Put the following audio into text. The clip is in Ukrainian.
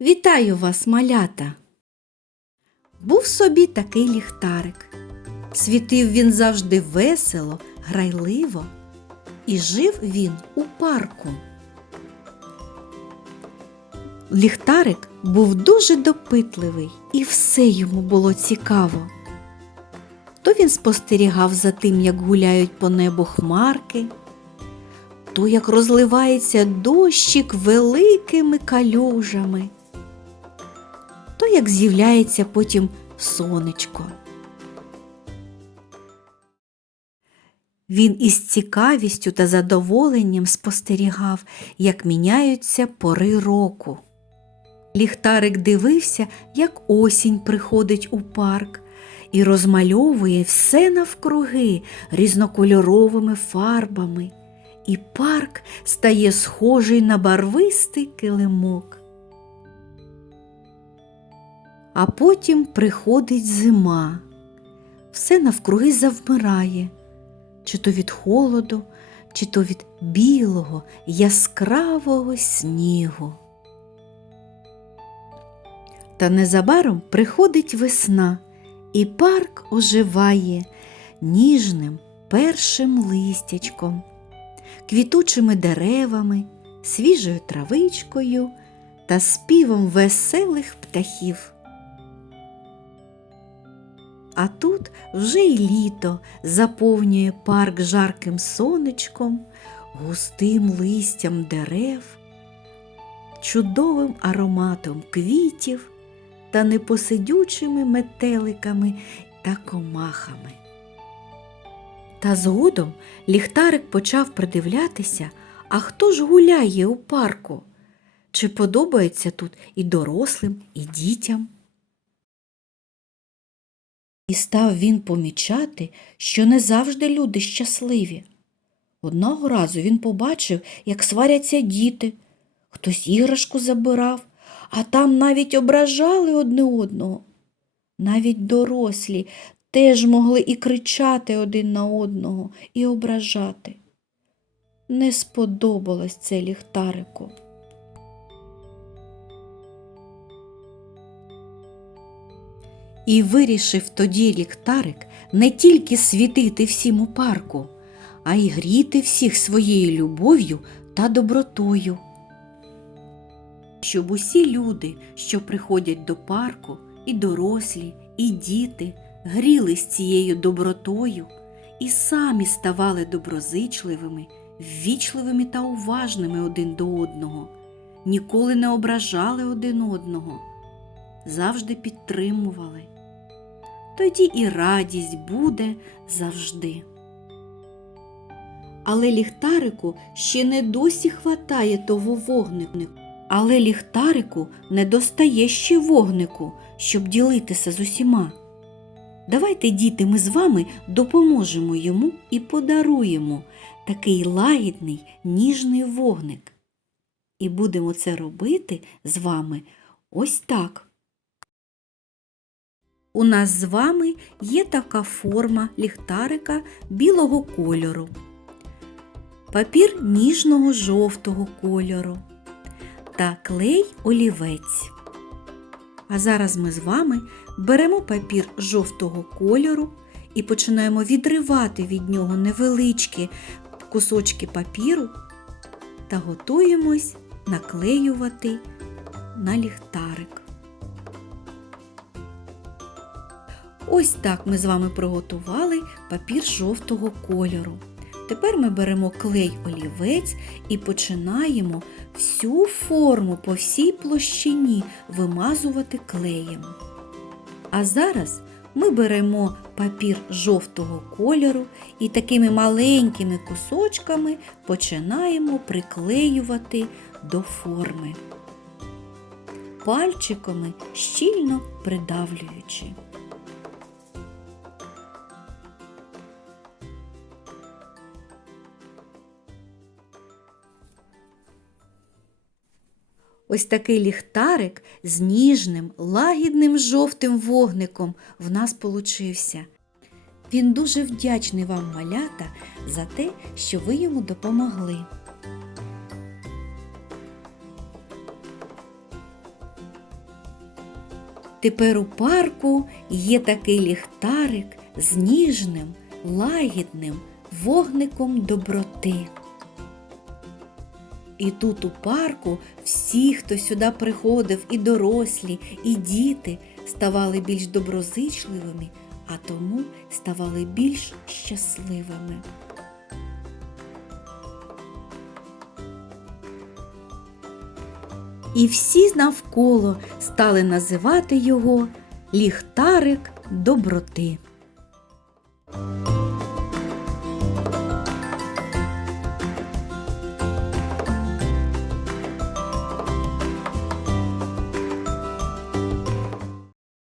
Вітаю вас, малята! Був собі такий ліхтарик. Світив він завжди весело, грайливо, і жив він у парку. Ліхтарик був дуже допитливий, і все йому було цікаво. То він спостерігав за тим, як гуляють по небу хмарки, то як розливається дощик великими калюжами, як з'являється потім сонечко. Він із цікавістю та задоволенням спостерігав, як міняються пори року. Ліхтарик дивився, як осінь приходить у парк і розмальовує все навкруги різнокольоровими фарбами, і парк стає схожий на барвистий килимок. А потім приходить зима. Все навкруги завмирає, чи то від холоду, чи то від білого, яскравого снігу. Та незабаром приходить весна, і парк оживає ніжним першим листячком, квітучими деревами, свіжою травичкою та співом веселих птахів. А тут вже й літо заповнює парк жарким сонечком, густим листям дерев, чудовим ароматом квітів та непосидючими метеликами та комахами. Та згодом ліхтарик почав придивлятися, а хто ж гуляє у парку? Чи подобається тут і дорослим, і дітям? І став він помічати, що не завжди люди щасливі. Одного разу він побачив, як сваряться діти, хтось іграшку забирав, а там навіть ображали одне одного. Навіть дорослі теж могли і кричати один на одного, і ображати. Не сподобалось це ліхтарику. І вирішив тоді ліхтарик не тільки світити всім у парку, а й гріти всіх своєю любов'ю та добротою. Щоб усі люди, що приходять до парку, і дорослі, і діти, грілись цією добротою і самі ставали доброзичливими, ввічливими та уважними один до одного, ніколи не ображали один одного, завжди підтримували тоді і радість буде завжди. Але ліхтарику ще не досі хватає того вогнику. Але ліхтарику не достає ще вогнику, щоб ділитися з усіма. Давайте, діти, ми з вами допоможемо йому і подаруємо такий лагідний, ніжний вогник. І будемо це робити з вами ось так. У нас з вами є така форма ліхтарика білого кольору, папір ніжного жовтого кольору та клей олівець. А зараз ми з вами беремо папір жовтого кольору і починаємо відривати від нього невеличкі кусочки папіру та готуємось наклеювати на ліхтарик. Ось так ми з вами приготували папір жовтого кольору. Тепер ми беремо клей олівець і починаємо всю форму по всій площині вимазувати клеєм. А зараз ми беремо папір жовтого кольору і такими маленькими кусочками починаємо приклеювати до форми, пальчиками щільно придавлюючи. Ось такий ліхтарик з ніжним, лагідним жовтим вогником в нас получився. Він дуже вдячний вам, малята, за те, що ви йому допомогли. Тепер у парку є такий ліхтарик з ніжним, лагідним вогником доброти. І тут у парку всі, хто сюди приходив, і дорослі, і діти, ставали більш доброзичливими, а тому ставали більш щасливими. І всі навколо стали називати його ліхтарик доброти.